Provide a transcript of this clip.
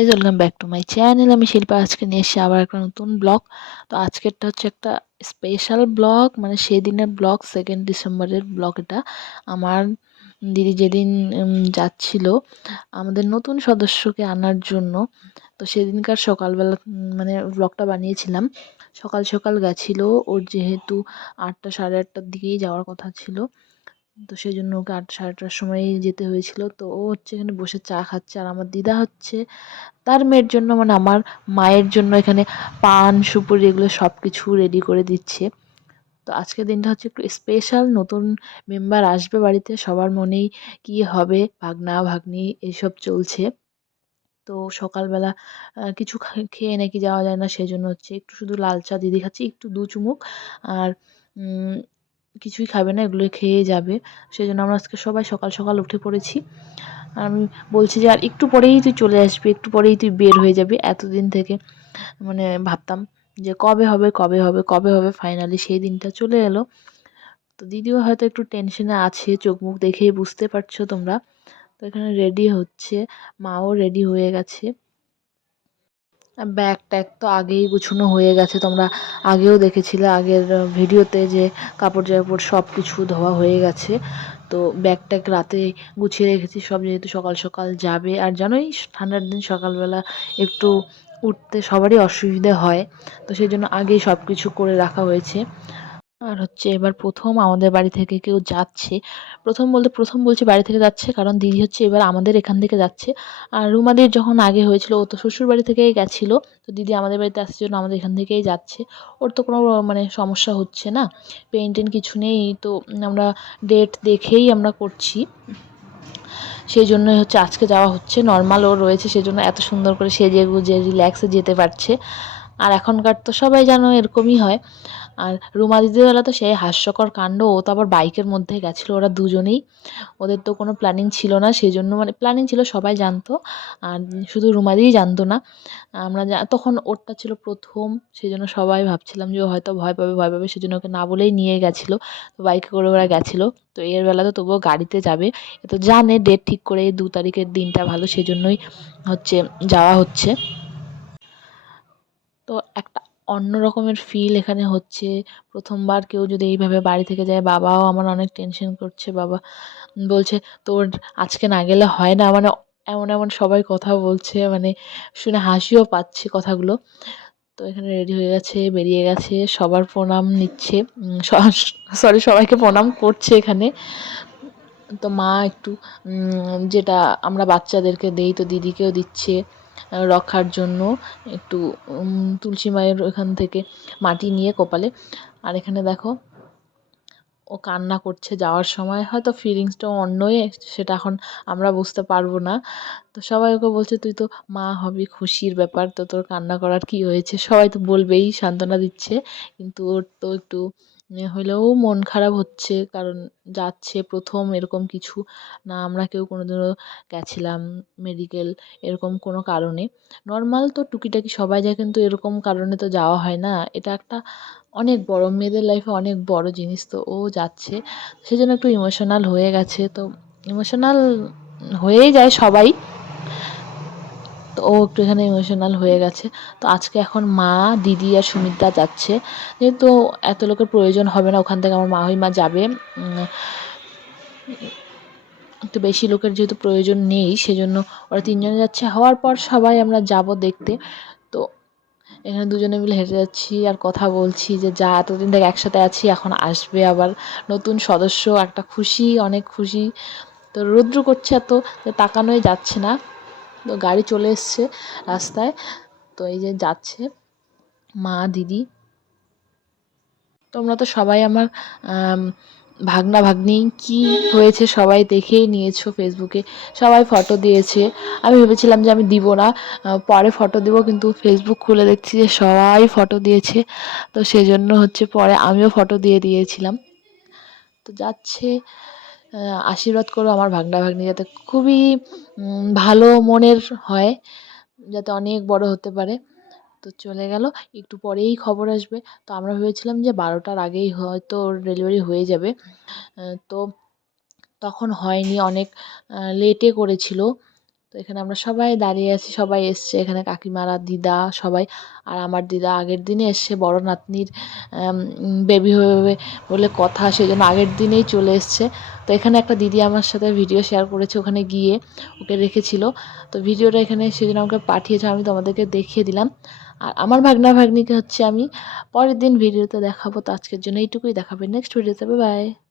Guys, welcome back to my channel. আমি শিল্পা আজকে নিয়ে এসেছি আবার একটা নতুন ব্লগ। তো আজকেরটা হচ্ছে একটা স্পেশাল ব্লগ, মানে সেদিনের ব্লগ, 2 ডিসেম্বরের ব্লগ এটা। আমার দিদি যেদিন যাচ্ছিল আমাদের নতুন সদস্যকে আনার জন্য, তো সেদিনকার সকালবেলা মানে ব্লগটা বানিয়েছিলাম। সকাল সকাল গেছিলো, ওর যেহেতু 8টা সাড়ে 8টার দিকেই যাওয়ার কথা ছিল, তো সেই জন্য ওকে 8 সাড়ে 8টার সময় যেতে হয়েছিল। তো ও হচ্ছে এখানে বসে চা খাচ্ছে, আর আমার দিদা হচ্ছে তার মেয়ের জন্য, মানে আমার মায়ের জন্য এখানে পান সুপুরি এগুলো সব কিছু রেডি করে দিচ্ছে। তো আজকের দিনটা হচ্ছে একটু স্পেশাল, নতুন মেম্বার আসবে বাড়িতে, সবার মনেই কি হবে, ভাগনা ভাগ্নি এইসব চলছে। তো সকালবেলা কিছু খেয়ে নাকি যাওয়া যায় না, সেই জন্য হচ্ছে একটু শুধু লাল চা দিদি খাচ্ছি, একটু 2 চুমুক। আর কিছুই খাবে না, এগুলো খেয়ে যাবে। সেই জন্য আমরা আজকে সবাই সকাল সকাল উঠে পড়েছি। আর আমি বলছি যে আর একটু পরেই তুই চলে আসবি, একটু পরেই তুই বের হয়ে যাবি। এতদিন থেকে মানে ভাবতাম যে কবে হবে কবে হবে কবে হবে, ফাইনালি সেই দিনটা চলে এলো। তো দিদিও হয়তো একটু টেনশনে আছে, চোখ মুখ দেখেই বুঝতে পারছো তোমরা। তো এখানে রেডি হচ্ছে, মাও রেডি হয়ে গেছে। ব্যাগ ট্যাগ তো আগেই গুছানো হয়ে গেছে, তোমরা আগেও দেখেছিলে আগের ভিডিওতে যে কাপড় জাপড় সব কিছু ধোয়া হয়ে গেছে। তো ব্যাগ ট্যাগ রাতে গুছিয়ে রেখেছি সব, যেহেতু সকাল সকাল যাবে। আর জানোই ঠান্ডার দিন সকালবেলা একটু উঠতে সবারই অসুবিধে হয়, তো সেই জন্য আগেই সব কিছু করে রাখা হয়েছে। আর হচ্ছে এবার প্রথম আমাদের বাড়ি থেকে কেউ যাচ্ছে। প্রথম বলতে প্রথম বলছি বাড়ি থেকে যাচ্ছে, কারণ দিদি হচ্ছে এবার আমাদের এখান থেকে যাচ্ছে। আর রুমাদির যখন আগে হয়েছিল ও তো শ্বশুর বাড়ি থেকেই গেছিলো, তো দিদি আমাদের বাড়িতে আসার জন্য আমাদের এখান থেকেই যাচ্ছে। ওর তো কোনো মানে সমস্যা হচ্ছে না, পেন টেন কিছু নেই। তো আমরা ডেট দেখেই আমরা করছি, সেই জন্যই হচ্ছে আজকে যাওয়া হচ্ছে। নর্মাল ও রয়েছে, সেই জন্য এত সুন্দর করে সেজে গুজে রিল্যাক্সে যেতে পারছে। আর এখনকার তো সবাই জানো এরকমই হয়। আর রুমা দিদিওয়ালা তো সেই হাস্যকর কাণ্ড, ও তো আবার বাইকের মধ্যে গেছিলো, ওরা দুজনেই। ওদের তো কোনো প্ল্যানিং ছিল না, সেই জন্য মানে প্ল্যানিং ছিল সবাই জানতো, আর শুধু রুমা দিদিই জানতো না। আমরা তখন ওরটা ছিল প্রথম, সেই জন্য সবাই ভাবছিলাম যে ও হয়তো ভয় পাবে ভয় পাবে, সেই জন্য ওকে না বলেই নিয়ে গেছিলো। তো বাইকে করে ওরা গেছিলো। তো এর বেলা তো তবুও গাড়িতে যাবে, এ তো জানে ডেট ঠিক করে 2 তারিখের দিনটা ভালো, সেই জন্যই হচ্ছে যাওয়া হচ্ছে। তো একটা অন্য রকমের ফিল এখানে হচ্ছে। প্রথমবার কেউ যদি এইভাবে বাড়ি থেকে যায়, বাবাও আমার অনেক টেনশন করছে। বাবা বলছে তোর আজকে না গেলে হয় না, মানে এমন এমন সবাই কথা বলছে, মানে শুনে হাসিও পাচ্ছে কথাগুলো। তো এখানে রেডি হয়ে গেছে, বেরিয়ে গেছে, সবার প্রণাম নিচ্ছে, সরি সবাইকে প্রণাম করছে এখানে। তো মা একটু যেটা আমরা বাচ্চাদেরকে দেই, তো দিদিকেও দিচ্ছে রক্ষার জন্য একটু তুলসী মায়ের ওখান থেকে মাটি নিয়ে কপালে। আর এখানে দেখো ও কান্না করছে যাওয়ার সময়, হয়তো ফিলিংসটা অন্যই, সেটা এখন আমরা বুঝতে পারবো না। তো সবাই ওকে বলছে তুই তো মা হবি, খুশির ব্যাপার, তো তোর কান্না করার কি হয়েছে, সবাই তো বলবেই, সান্ত্বনা দিচ্ছে। কিন্তু ওর তো একটু হলেও মন খারাপ হচ্ছে, কারণ যাচ্ছে প্রথম এরকম কিছু না, আমরা কেউ কোনোদিনও গেছিলাম মেডিকেল এরকম কোনো কারণে। নর্মাল তো টুকিটাকি সবাই যায়, কিন্তু এরকম কারণে তো যাওয়া হয় না। এটা একটা অনেক বড়, মেয়েদের লাইফে অনেক বড় জিনিস, তো ও যাচ্ছে, সেজন্য একটু ইমোশনাল হয়ে গেছে। তো ইমোশনাল হয়েই যায় সবাই, তো ও একটু এখানে ইমোশনাল হয়ে গেছে। তো আজকে এখন মা, দিদি আর সুমিত্রা যাচ্ছে, যেহেতু এত লোকের প্রয়োজন হবে না, ওখান থেকে আমার মাহিমা যাবে। একটু বেশি লোকের যেহেতু প্রয়োজন নেই, সেজন্য ওরা 3জনে যাচ্ছে। হওয়ার পর সবাই আমরা যাব দেখতে। তো এখানে দুজনে মিলে হেঁটে যাচ্ছি আর কথা বলছি যে যা এতদিন থেকে একসাথে আছি, এখন আসবে আবার নতুন সদস্য, একটা খুশি, অনেক খুশি। তো রৌদ্র করছে এত যে তাকানোই যাচ্ছে না। তো গাড়ি চলে এসছে রাস্তায়, তো এই যে যাচ্ছে মা, দিদি। তোমরা তো সবাই আমার ভাগনা ভাগ্নি কি হয়েছে সবাই দেখেই নিয়েছো, ফেসবুকে সবাই ফটো দিয়েছে। আমি ভেবেছিলাম যে আমি দিব না, পরে ফটো দিব, কিন্তু ফেসবুক খুলে দেখছি যে সবাই ফটো দিয়েছে। তো সেজন্য হচ্ছে পরে আমিও ফটো দিয়ে দিয়েছিলাম। তো যাচ্ছে, আশীর্বাদ করো আমার ভাগনা ভাগ্নি যাতে খুবই ভালো মনের হয়, যাতে অনেক বড় হতে পারে। তো চলে গেল, একটু পরেই খবর আসবে। তো আমরা ভেবেছিলাম যে 12টার আগেই হয়তো ওর ডেলিভারি হয়ে যাবে। তো তখন হয়নি, অনেক লেটে করেছিল। তো এখানে আমরা সবাই দাঁড়িয়ে আছি, সবাই এসছে এখানে, কাকিমারা, দিদা সবাই। আর আমার দিদা আগের দিনে এসছে, বড় নাতনির বেবি হবে বলে কথা, সেজন্য আগের দিনেই চলে এসছে। তো এখানে একটা দিদি আমার সাথে ভিডিও শেয়ার করেছে, ওখানে গিয়ে ওকে রেখেছিল। তো ভিডিওটা এখানে সেজন্য আমাকে পাঠিয়েছে, আমি তোমাদেরকে দেখিয়ে দিলাম। আর আমার ভাগ্না ভাগ্নিকে হচ্ছে আমি পরের দিন ভিডিওতে দেখাবো। তো আজকের জন্য এইটুকুই, দেখাবে নেক্সট ভিডিওতে। Bye bye.